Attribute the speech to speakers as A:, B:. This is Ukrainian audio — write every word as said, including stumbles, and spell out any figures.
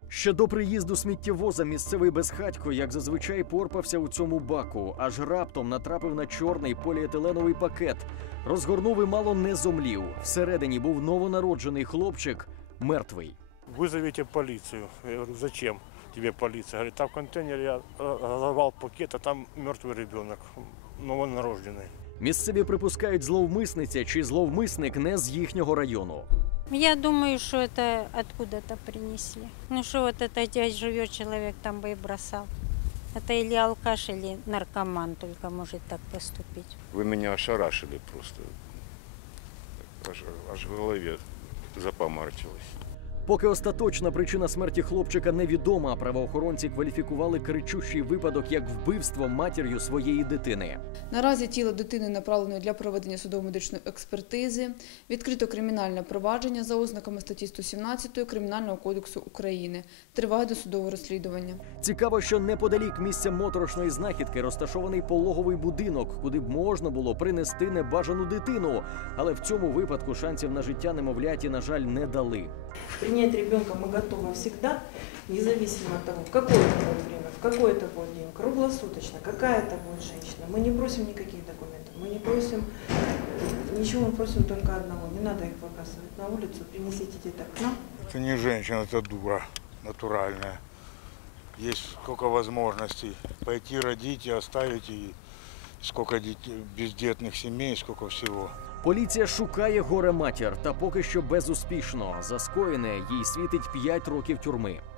A: Ще до приїзду сміттєвоза місцевий безхатько, як зазвичай, порпався у цьому баку, аж раптом натрапив на чорний поліетиленовий пакет. Розгорнув і мало не зомлів. Всередині був новонароджений хлопчик, мертвий.
B: Вызовите полицию. Я говорю, зачем тебе полиция? Говорит, там в контейнере я разорвал пакет, а там мертвый ребенок, новонарожденный.
A: Місцеві припускають, зловмисниця чи зловмисник не з їхнього району.
C: Я думаю, что это откуда-то принесли. Ну что вот это здесь живет человек, там бы и бросал. Это или алкаш, или наркоман только может так поступить.
D: Вы меня ошарашили просто. Аж, аж в голове запаморочилось.
A: Поки остаточна причина смерті хлопчика невідома, правоохоронці кваліфікували кричущий випадок як вбивство матір'ю своєї дитини.
E: Наразі тіло дитини направлено для проведення судово-медичної експертизи. Відкрито кримінальне провадження за ознаками статті сто сімнадцять Кримінального кодексу України. Триває досудове розслідування.
A: Цікаво, що неподалік місця моторошної знахідки розташований пологовий будинок, куди б можна було принести небажану дитину. Але в цьому випадку шансів на життя немовляті, на жаль, не дали.
F: Принять ребенка мы готовы всегда, независимо от того, в какое это будет время, в какой это будет день, круглосуточно, какая это будет женщина. Мы не просим никаких документов, мы не просим ничего, мы просим только одного. Не надо их выбрасывать на улицу, принесите деток к нам.
G: Это не женщина, это дура натуральная. Есть сколько возможностей пойти родить и оставить, и сколько детей, бездетных семей, сколько всего.
A: Поліція шукає горе-матір, та поки що безуспішно. За скоєне їй світить п'ять років тюрми.